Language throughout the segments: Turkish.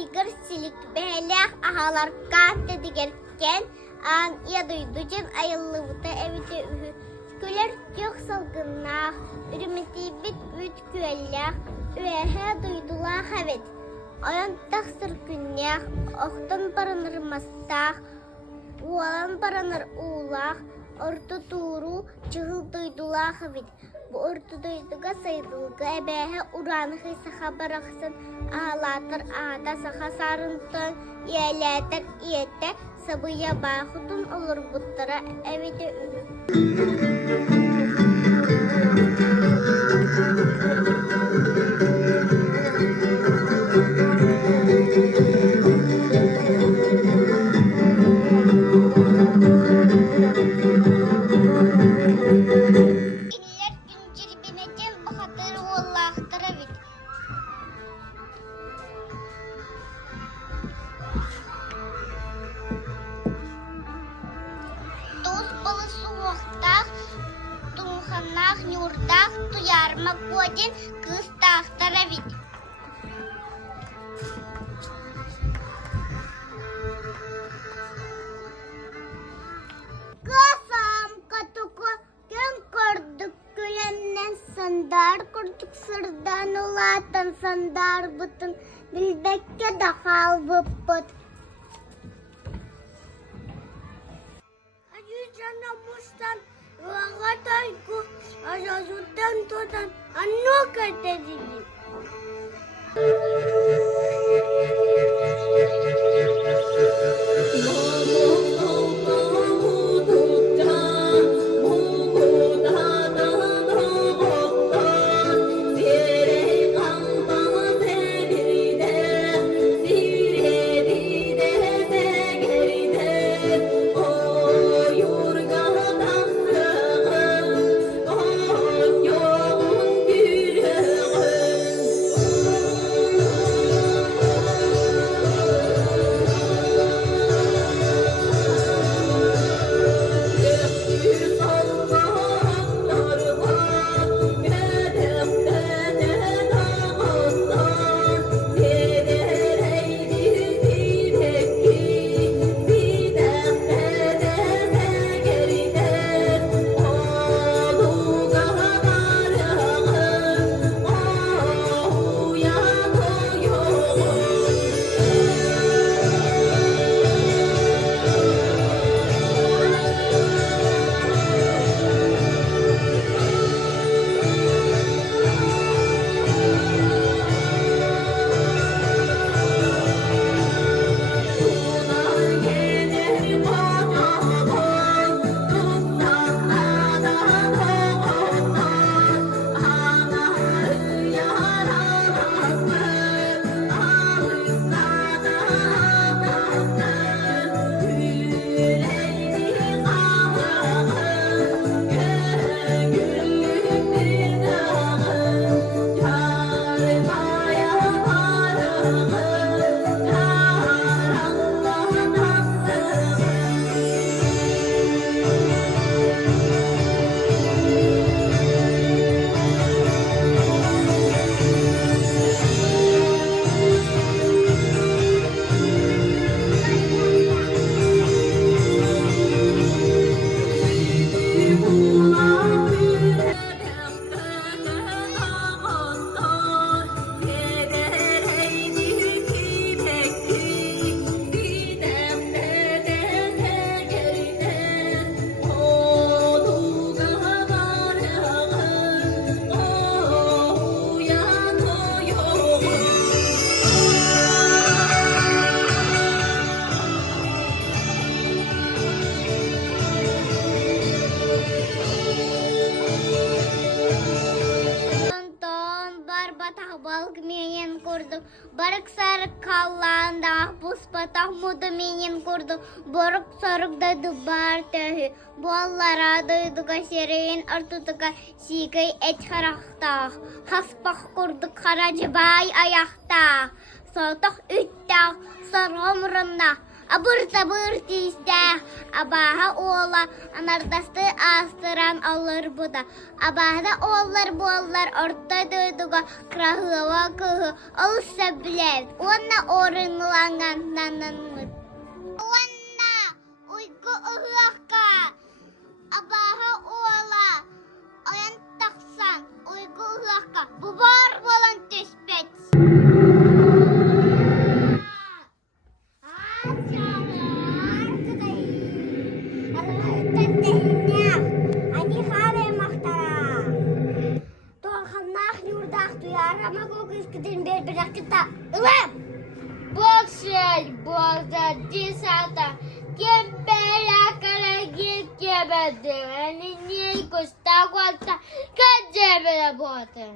aygır silik behelek ahalar kahte digerken an iya duyducan ayıllıvıta evde ühü. Küler çok salgınlaq, ürümeti bit üt küellek, üehe duydular evet. Ayan taksır künnyak, oqtan paranır mastaq, ualan paranır uğlaq, orta tuğru çıhıl duydular evet. Bu orta duyduga sayılgı ebehe uranı hıysaha bıraksın, ağlatır ağda saha sarıntın, iyeletler iyette, sabıya bağıtın olur buttara evde ühü. İller güncür bineceğim bahadır vallahtır evet. Toz balı soğuqtaq, tunğanaq nurdaq, tuyarma kodin kız taqtar evet. Kafam katuku gün kurduk gülenden sandar kurduk sırdan ulatan sandar butun bilbekke dahal bıppıt. Ayucana mustan vagatayku ajazutan totan anno katedini. Barık sarık kallanda buz patah modu menin kurdu. Boruk sarık da dubar tehü. Bollara duyduga sereyin artutuga sigay et harakta. Haspak kurduk haracı bay ayakta. Sotak üttağ sarımrında. Abır sabır tizde. Abaha oğla anardastı astıran alır bu da. Abahda oğullar boğullar orta duyduğu krahıva kıhı olsa bile. Ona orunlangandan Ona uyku ıhaka. Abaha oğla ayan taksan uyku ıhaka. Bu var bolan tespet. Boksel, boza, disata, kempela, kalagi, kebede, anini, costa, guata, kajebe la bota.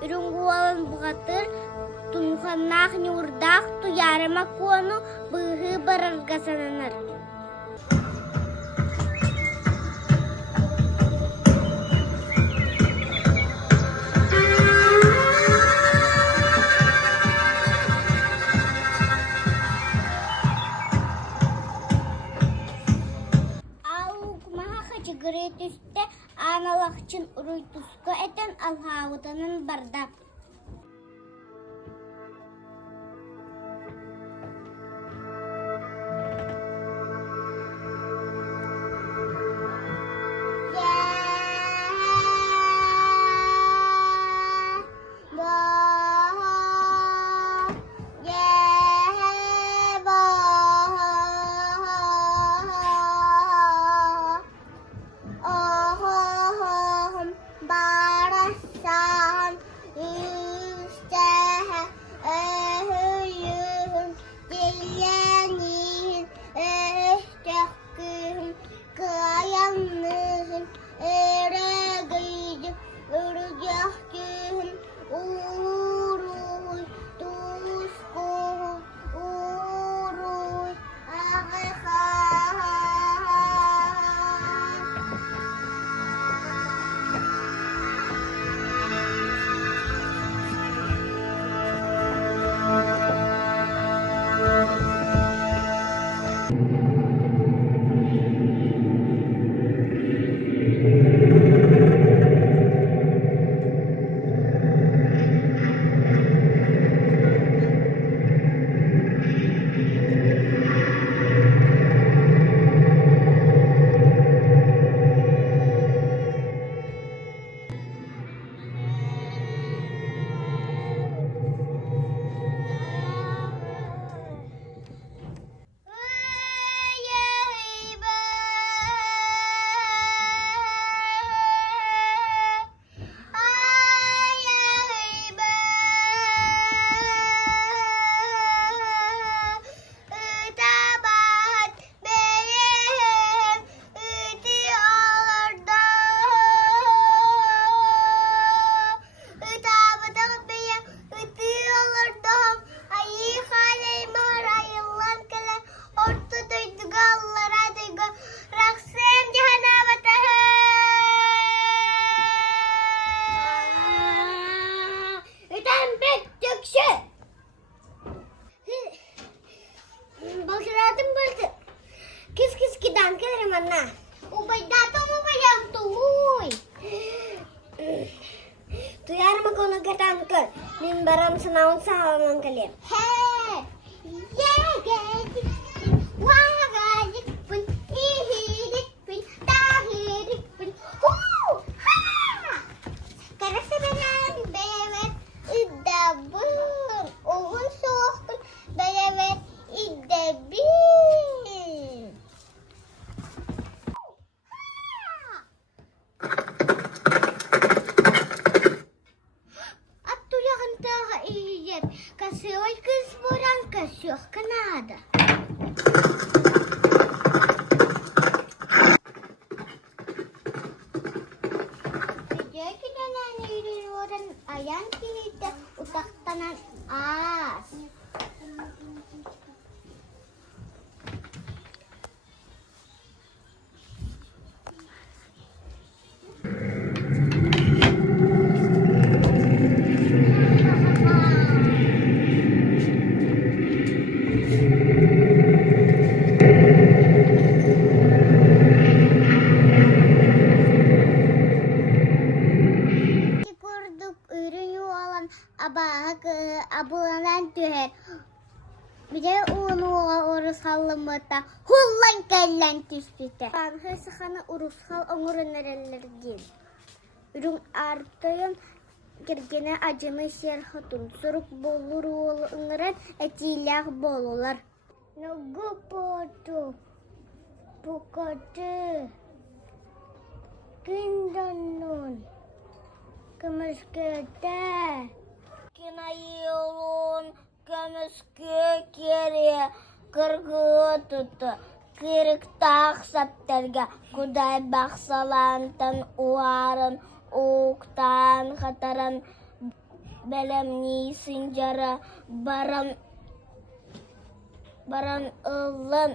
Urunggualan bukater tunhanak nyurdak tuyarama kuano behe barargasananar. Greateste analakçın uruytuska eten alhavutanın barda. Mana? Ubay dato mo ba yung tuhoy? Tuyar magkunagatan ka. Nimbaram sa naon sa hawang kalim. Hey! Yeah! Wagajik pun, ihidik pun, tahidik pun. Woo! Ha! Kaya sa banan, bewet, idabun. Uwan sokon, bewet, idabin. Oran ayan kilite utaktanan as. Kurduk ürün yuvalan abulanan tüher. Bir de onu orusalımıda hullan kellen tüspüte. Ben hırsıxana urusal oңurun erelergin. Ürün artıyın girgene acımış yer hatun. Suruk bolur oğlu ıngıran etiylağ bolular. Nugu podu. Bukodu. Gündonun. Kımızgıda. Kinayılın kımızgı kere kırgı tutu. Kırık tağ saptarga kuday baksalantan uarın uğuktan khataran belemni sinjara baran ılın.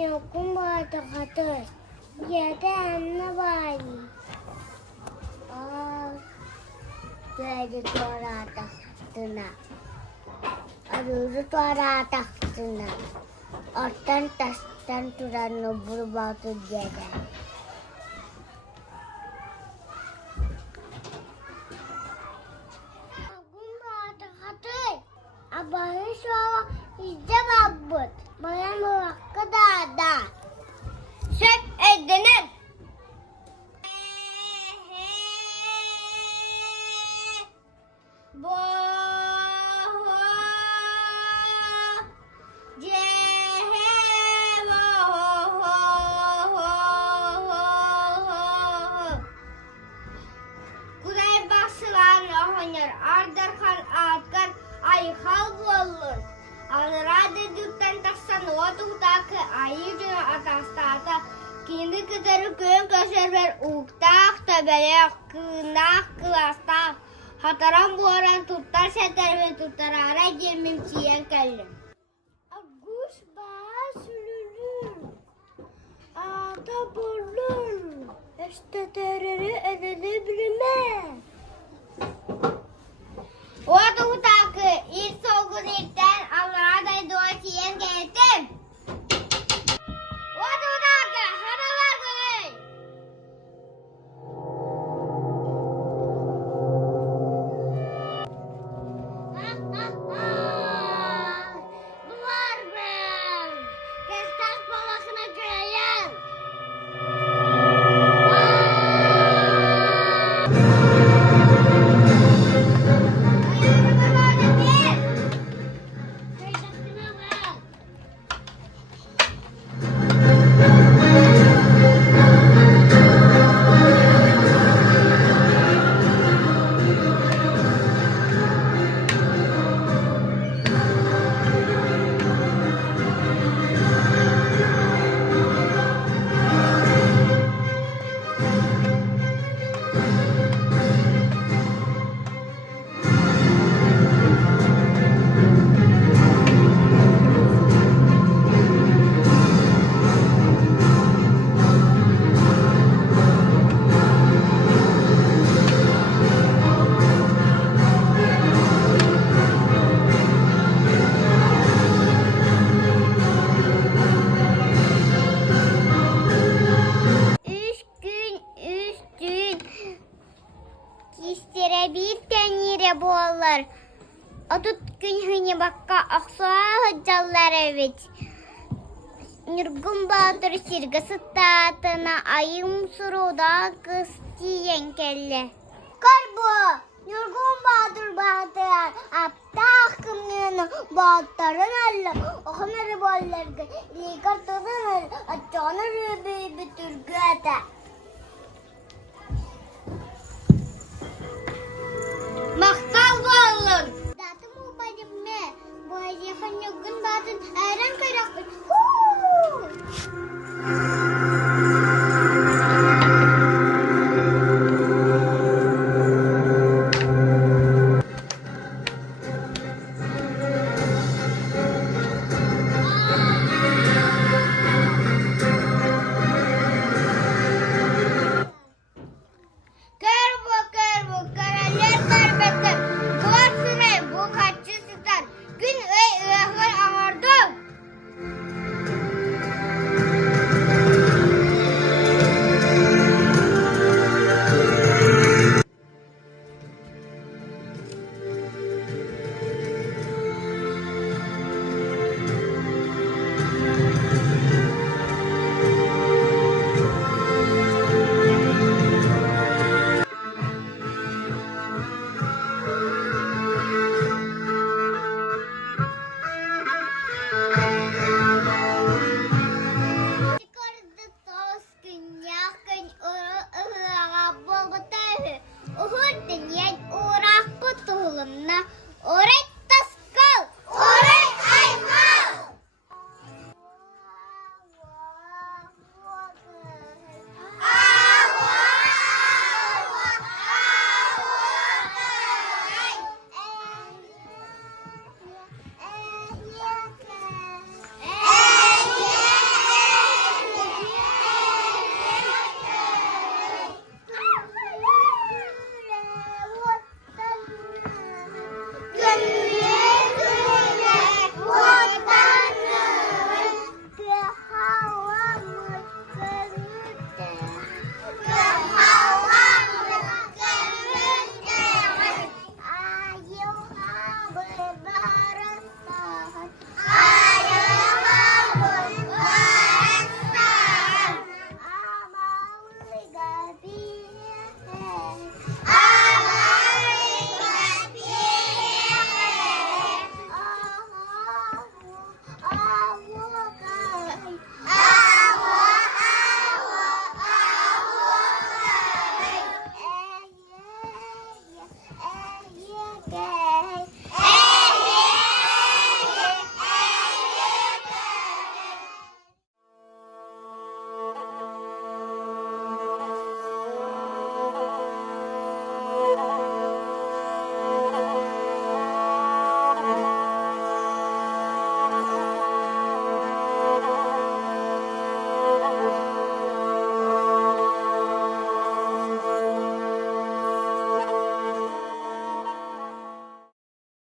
Yokum vardı kadar. Yerde anne var. Böyle tuara taktına. Aruru tuara taktına. Ortan tastan turan nubur batu jeda. Yokum vardı kadar. Abahı şova izde babbut. Bayan hakkı da. Şep edinin. Kuday basılan oynar. Ardarkan atkar ayhal bolur. Alrada dükten taksan otuktakı ayıcı atastata kini kıdarı köyün köşerber uktak tebelek kınak kılastak hataran bu aran tuttar seter ve tuttar ara gemim çiyen kellim. Agus bağ sülülür. Ata bolur. Başta terörü ölülü bilme. Orada utakı ilk soğuk ilkten Allah'a da dua çiyen geldim. Orada utakı haralar görey. Bunlar ben. Kestak balasına göreyen. Bir yere boğulur. O gün hıni bakka aksuğa hıcallar evet. Nurgun Bahadır şirgası tahtına ayım suruda kız diyen kelle. Karbo, Nurgun Bahadır apta akımlığını Bahadır'ın Allah. Oğunları bollarga, ligar tutanır, açanır bir türgüde.